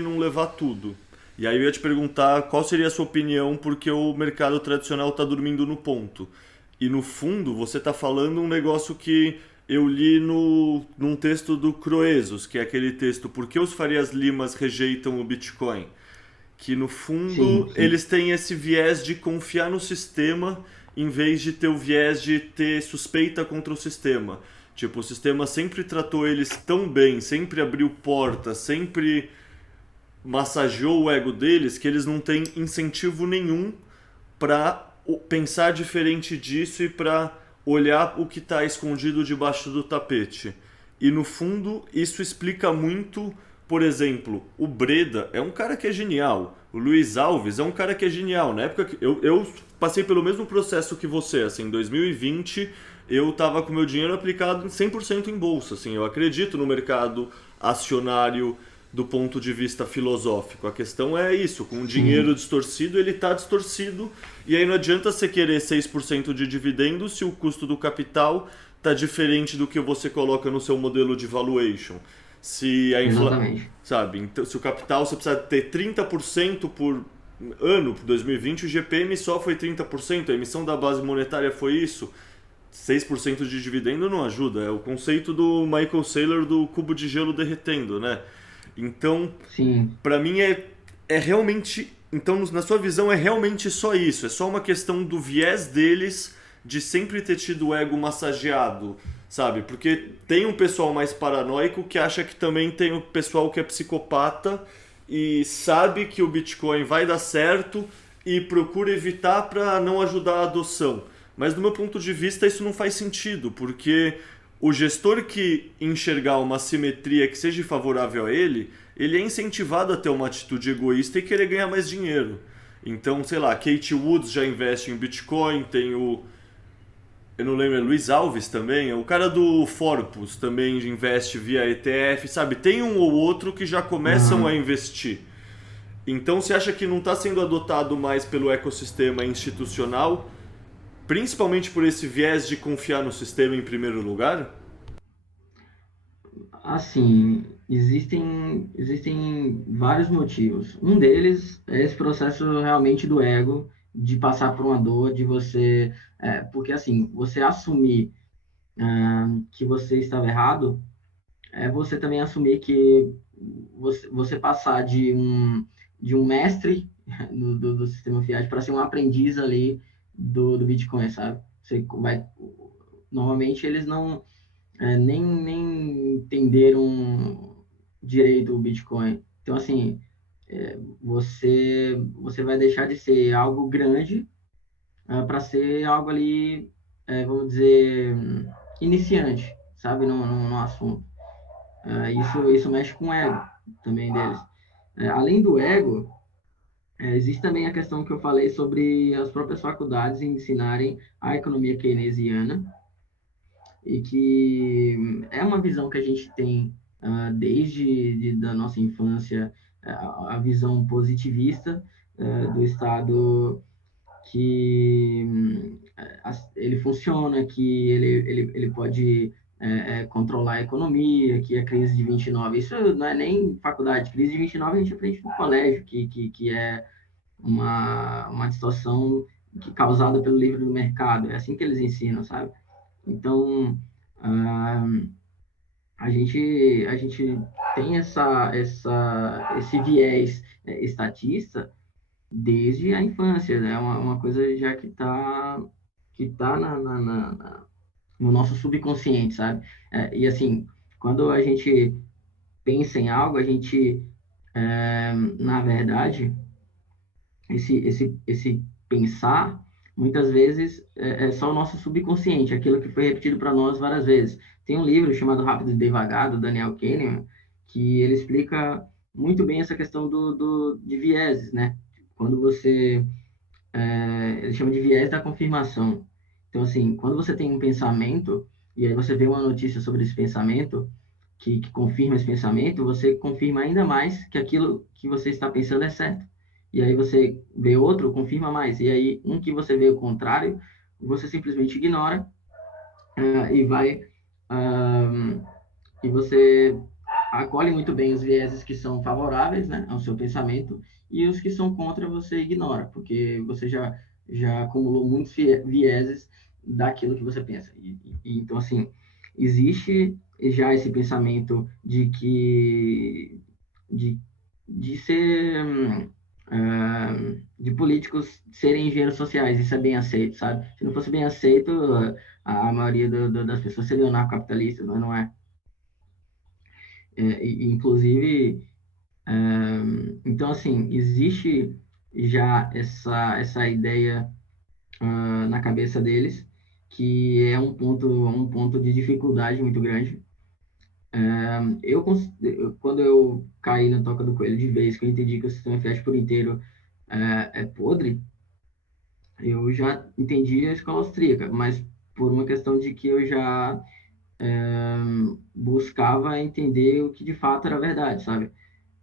não levar tudo. E aí eu ia te perguntar qual seria a sua opinião, porque o mercado tradicional está dormindo no ponto. E no fundo, você está falando um negócio que eu li num texto do Croesus, que é aquele texto Por que os Farias Limas rejeitam o Bitcoin? Que no Sim, fundo sim. eles têm esse viés de confiar no sistema em vez de ter o viés de ter suspeita contra o sistema. Tipo, o sistema sempre tratou eles tão bem, sempre abriu portas, sempre massageou o ego deles que eles não têm incentivo nenhum para pensar diferente disso e para olhar o que está escondido debaixo do tapete. E no fundo, isso explica muito, por exemplo, o Breda é um cara que é genial, o Luiz Alves é um cara que é genial. Na época que eu passei pelo mesmo processo que você, assim, em 2020 eu estava com meu dinheiro aplicado em 100% em bolsa, assim, eu acredito no mercado acionário do ponto de vista filosófico. A questão é isso, com o dinheiro Sim, distorcido, ele está distorcido, e aí não adianta você querer 6% de dividendo se o custo do capital está diferente do que você coloca no seu modelo de valuation. Se a exatamente. sabe, então, se o capital você precisa ter 30% por ano, por 2020 o GPM só foi 30%, a emissão da base monetária foi isso. 6% de dividendo não ajuda, é o conceito do Michael Saylor do cubo de gelo derretendo, né? Então, Sim. pra mim é realmente. Então, na sua visão, é realmente só isso. É só uma questão do viés deles de sempre ter tido o ego massageado, sabe? Porque tem um pessoal mais paranoico que acha que também tem o pessoal que é psicopata e sabe que o Bitcoin vai dar certo e procura evitar para não ajudar a adoção. Mas do meu ponto de vista isso não faz sentido, porque o gestor que enxergar uma simetria que seja favorável a ele, ele é incentivado a ter uma atitude egoísta e querer ganhar mais dinheiro. Então, sei lá, Kate Woods já investe em Bitcoin, tem o. Eu não lembro, é Luiz Alves também, o cara do Forpus também investe via ETF, sabe? Tem um ou outro que já começam a Aham. investir. Então, você acha que não está sendo adotado mais pelo ecossistema institucional, principalmente por esse viés de confiar no sistema em primeiro lugar? Assim, existem vários motivos. Um deles é esse processo realmente do ego, de passar por uma dor, de você. Porque, assim, você assumir que você estava errado, é você também assumir que você passar de um mestre do sistema fiat para ser um aprendiz ali do Bitcoin, sabe? Você vai. Normalmente eles não nem entenderam direito o Bitcoin. Então, assim, você vai deixar de ser algo grande para ser algo ali, vamos dizer, iniciante, sabe, no assunto. Isso mexe com o ego também deles. Além do ego, existe também a questão que eu falei sobre as próprias faculdades ensinarem a economia keynesiana, e que é uma visão que a gente tem desde da nossa infância, a visão positivista do Estado, que ele funciona, que ele pode controlar a economia, que a crise de 29, isso não é nem faculdade, crise de 29 a gente aprende no colégio, que é uma distorção causada pelo livre do mercado, é assim que eles ensinam, sabe? Então, ah, a gente tem esse viés estatista desde a infância, né? Uma coisa já que tá no nosso subconsciente, sabe? E assim, quando a gente pensa em algo, a gente, na verdade, esse pensar, muitas vezes, é só o nosso subconsciente, aquilo que foi repetido para nós várias vezes. Tem um livro chamado Rápido e Devagar, do Daniel Kahneman, que ele explica muito bem essa questão de vieses, né? Quando você... ele chama de viés da confirmação. Então, assim, quando você tem um pensamento, e aí você vê uma notícia sobre esse pensamento, que confirma esse pensamento, você confirma ainda mais que aquilo que você está pensando é certo. E aí você vê outro, confirma mais. E aí um que você vê o contrário, você simplesmente ignora e vai. ah, e você. acolhe muito bem os vieses que são favoráveis, né, ao seu pensamento, e os que são contra você ignora, porque você já acumulou muitos vieses daquilo que você pensa. Então, assim, existe já esse pensamento de, de ser de políticos serem engenheiros sociais, isso é bem aceito, sabe? Se não fosse bem aceito, a maioria das pessoas seriam anarcapitalistas, mas não é. Inclusive, então, assim, existe já essa ideia na cabeça deles, que é um ponto de dificuldade muito grande. Quando eu caí na toca do coelho de vez, que eu entendi que o sistema FIAT por inteiro é podre, eu já entendi a escola austríaca, mas por uma questão de que eu já buscava entender o que de fato era verdade, sabe?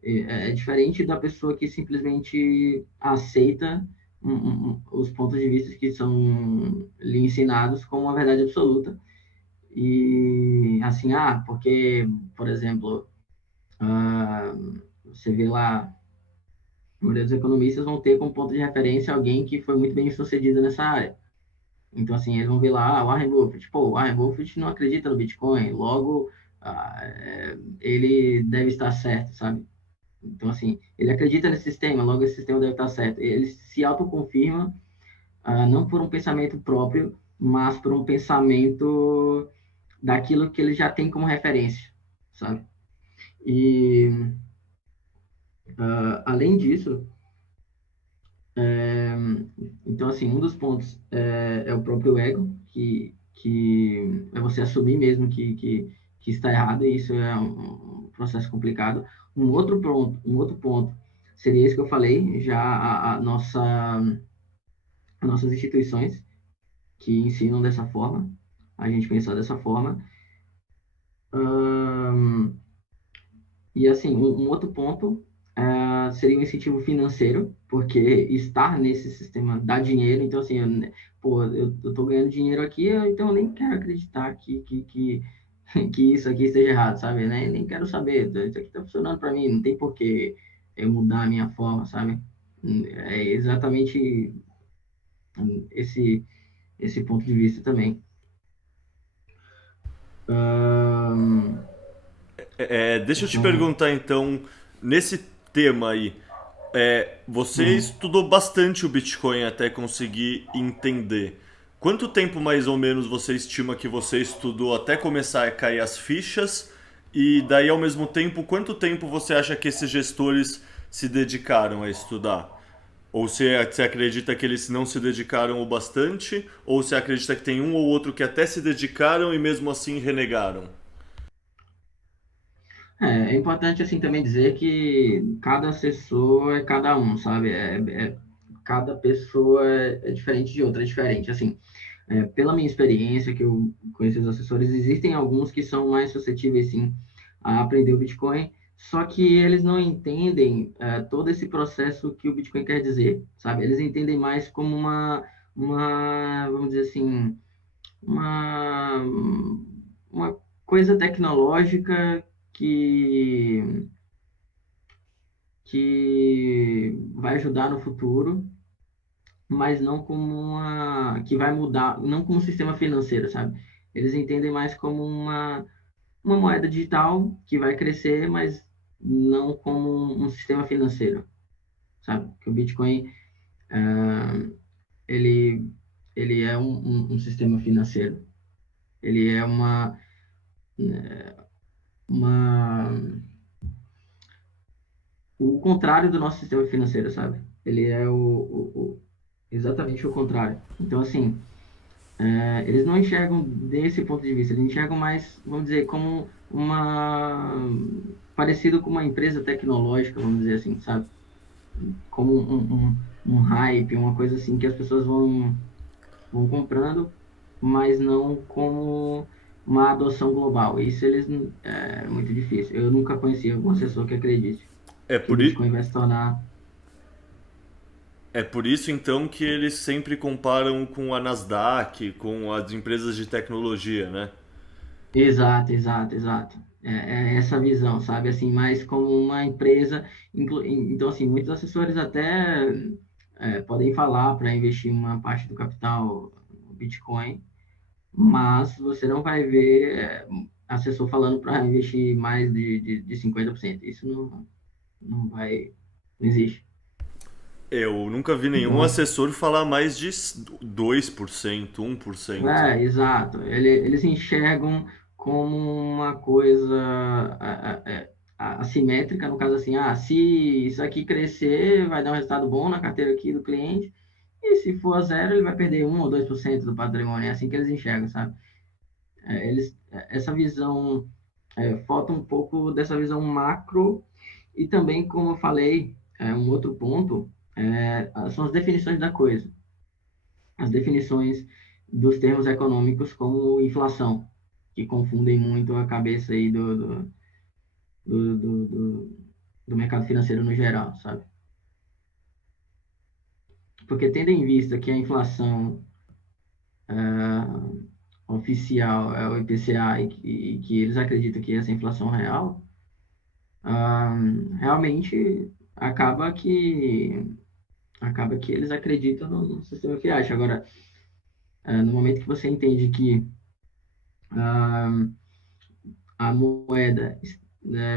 É diferente da pessoa que simplesmente aceita os pontos de vista que são lhe ensinados como uma verdade absoluta. E assim, porque, por exemplo, ah, você vê lá, a maioria dos economistas vão ter como ponto de referência alguém que foi muito bem sucedido nessa área. Então, assim, eles vão ver lá, Warren Buffett. Pô, Warren Buffett não acredita no Bitcoin, logo ele deve estar certo, sabe? Então, assim, ele acredita nesse sistema, logo esse sistema deve estar certo. Ele se autoconfirma, não por um pensamento próprio, mas por um pensamento daquilo que ele já tem como referência, sabe? E, além disso, é, então, assim, um dos pontos é o próprio ego, que é você assumir mesmo que está errado, e isso é um processo complicado. Um outro ponto seria esse que eu falei, já as nossas instituições que ensinam dessa forma, a gente pensar dessa forma. Ahn, e, assim, um outro ponto seria o incentivo financeiro, porque estar nesse sistema dá dinheiro. Então, assim, eu tô ganhando dinheiro aqui, então eu nem quero acreditar que isso aqui esteja errado, sabe? Né? Nem quero saber, isso aqui tá funcionando para mim, não tem por que eu mudar a minha forma, sabe? É exatamente esse, esse ponto de vista também. Ahn, Deixa eu te são, perguntar então, nesse tema aí, você uhum. estudou bastante o Bitcoin até conseguir entender. Quanto tempo mais ou menos você estima que você estudou até começar a cair as fichas? E daí, ao mesmo tempo, quanto tempo você acha que esses gestores se dedicaram a estudar? Ou você acredita que eles não se dedicaram o bastante? Ou você acredita que tem um ou outro que até se dedicaram e mesmo assim renegaram? É importante assim também dizer que cada assessor é cada um, sabe? Cada pessoa é diferente de outra, é diferente. Assim, pela minha experiência, que eu conheço os assessores, existem alguns que são mais suscetíveis, sim, a aprender o Bitcoin, só que eles não entendem todo esse processo que o Bitcoin quer dizer, sabe? Eles entendem mais como vamos dizer assim, uma, uma coisa tecnológica que, que vai ajudar no futuro, mas não como que vai mudar, não como um sistema financeiro, sabe? Eles entendem mais como uma moeda digital que vai crescer, mas não como um sistema financeiro, sabe? Que o Bitcoin, ah, ele, ele é um sistema financeiro. Ele é uma o contrário do nosso sistema financeiro, sabe? Ele é exatamente o contrário. Então, assim, eles não enxergam desse ponto de vista, eles enxergam mais, vamos dizer, como parecido com uma empresa tecnológica, vamos dizer assim, sabe? Como um hype, uma coisa assim que as pessoas vão comprando, mas não como uma adoção global. Isso eles é muito difícil. Eu nunca conheci algum assessor que acredite É que o por, i- Bitcoin vai se tornar. É por isso então que eles sempre comparam com a Nasdaq, com as empresas de tecnologia, né? Exato, exato, exato. é essa visão, sabe? Assim, mais como uma empresa. Então, assim, muitos assessores até podem falar para investir uma parte do capital no Bitcoin, mas você não vai ver assessor falando para investir mais de 50%. Isso não vai, não existe. Eu nunca vi nenhum Então, assessor falar mais de 2%, 1%. exato. Eles enxergam como uma coisa assimétrica, no caso assim, se isso aqui crescer, vai dar um resultado bom na carteira aqui do cliente, e se for a zero, ele vai perder 1 ou 2% do patrimônio. É assim que eles enxergam, sabe? Essa visão, falta um pouco dessa visão macro, e também, como eu falei, um outro ponto, são as definições da coisa. As definições dos termos econômicos como inflação, que confundem muito a cabeça aí do, do, do, do mercado financeiro no geral, sabe? Porque tendo em vista que a inflação oficial é o IPCA e que eles acreditam que essa inflação real, realmente acaba que acaba que eles acreditam no sistema fiat. Agora, no momento que você entende que ah, a moeda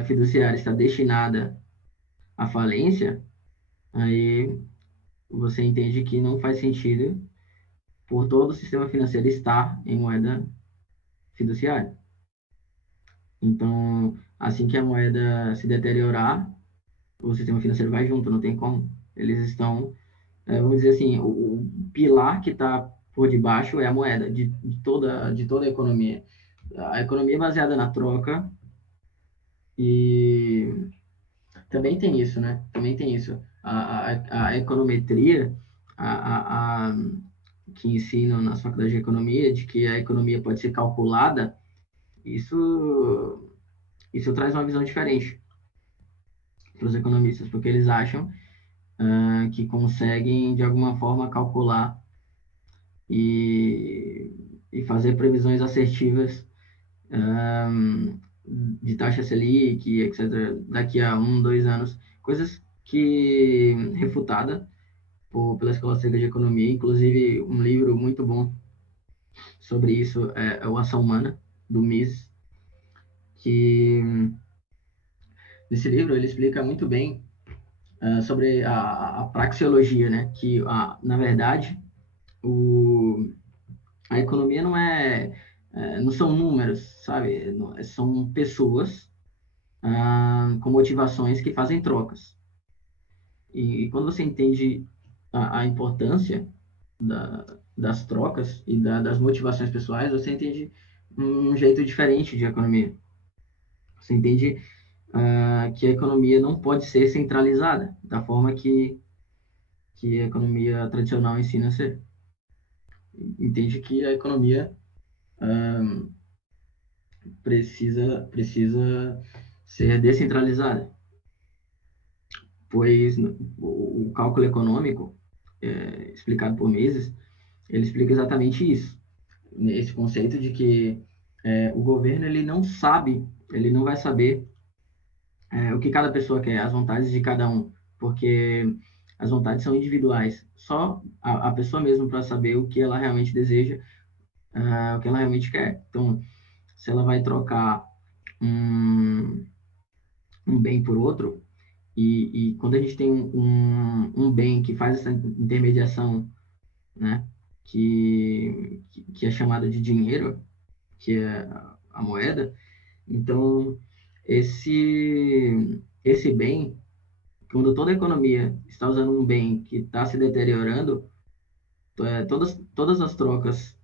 fiduciária está destinada à falência, aí você entende que não faz sentido por todo o sistema financeiro estar em moeda fiduciária. Então, assim que a moeda se deteriorar, o sistema financeiro vai junto, não tem como. Eles estão, vamos dizer assim, o pilar que está por debaixo é a moeda de toda a economia. A economia é baseada na troca e também tem isso, né? Também tem isso. A econometria, a, a, a, que ensinam na faculdade de economia, de que a economia pode ser calculada, isso, isso traz uma visão diferente para os economistas, porque eles acham que conseguem, de alguma forma, calcular e, e fazer previsões assertivas de taxa Selic, etc., daqui a 1, 2 anos, coisas que refutada pela Escola Austríaca de Economia, inclusive um livro muito bom sobre isso é o Ação Humana, do Mises, que nesse livro ele explica muito bem sobre a praxeologia, né? Que, na verdade, a economia não são números, sabe? São pessoas com motivações que fazem trocas. E quando você entende a importância das trocas e das motivações pessoais, você entende um jeito diferente de economia. Você entende que a economia não pode ser centralizada da forma que a economia tradicional ensina a ser. Entende que a economia precisa ser descentralizada, pois o cálculo econômico, explicado por Mises, ele explica exatamente isso, esse conceito de que o governo ele não sabe, ele não vai saber o que cada pessoa quer, as vontades de cada um, porque as vontades são individuais. Só a pessoa mesmo para saber o que ela realmente deseja, o que ela realmente quer. Então, se ela vai trocar um, um bem por outro, e quando a gente tem um bem que faz essa intermediação, né, que é chamada de dinheiro, que é a moeda, então esse bem, quando toda a economia está usando um bem que está se deteriorando, todas as trocas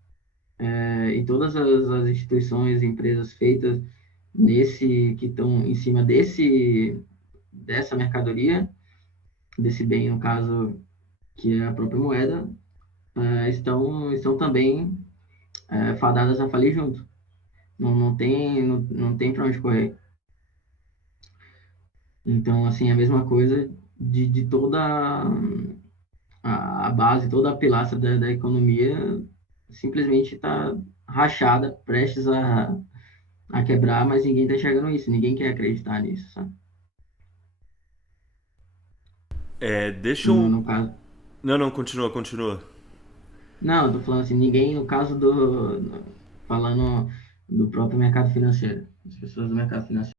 e todas as instituições, empresas feitas que estão em cima dessa mercadoria, desse bem, no caso, que é a própria moeda, estão também fadadas a falir junto. Não tem para onde correr. Então, assim, a mesma coisa de toda a base, toda a pilastra da economia simplesmente está rachada, prestes a quebrar, mas ninguém tá enxergando isso, ninguém quer acreditar nisso, sabe? Deixa No, eu. no caso. Não, não, continua, continua. Não, eu tô falando assim, ninguém, no caso falando do próprio mercado financeiro, as pessoas do mercado financeiro.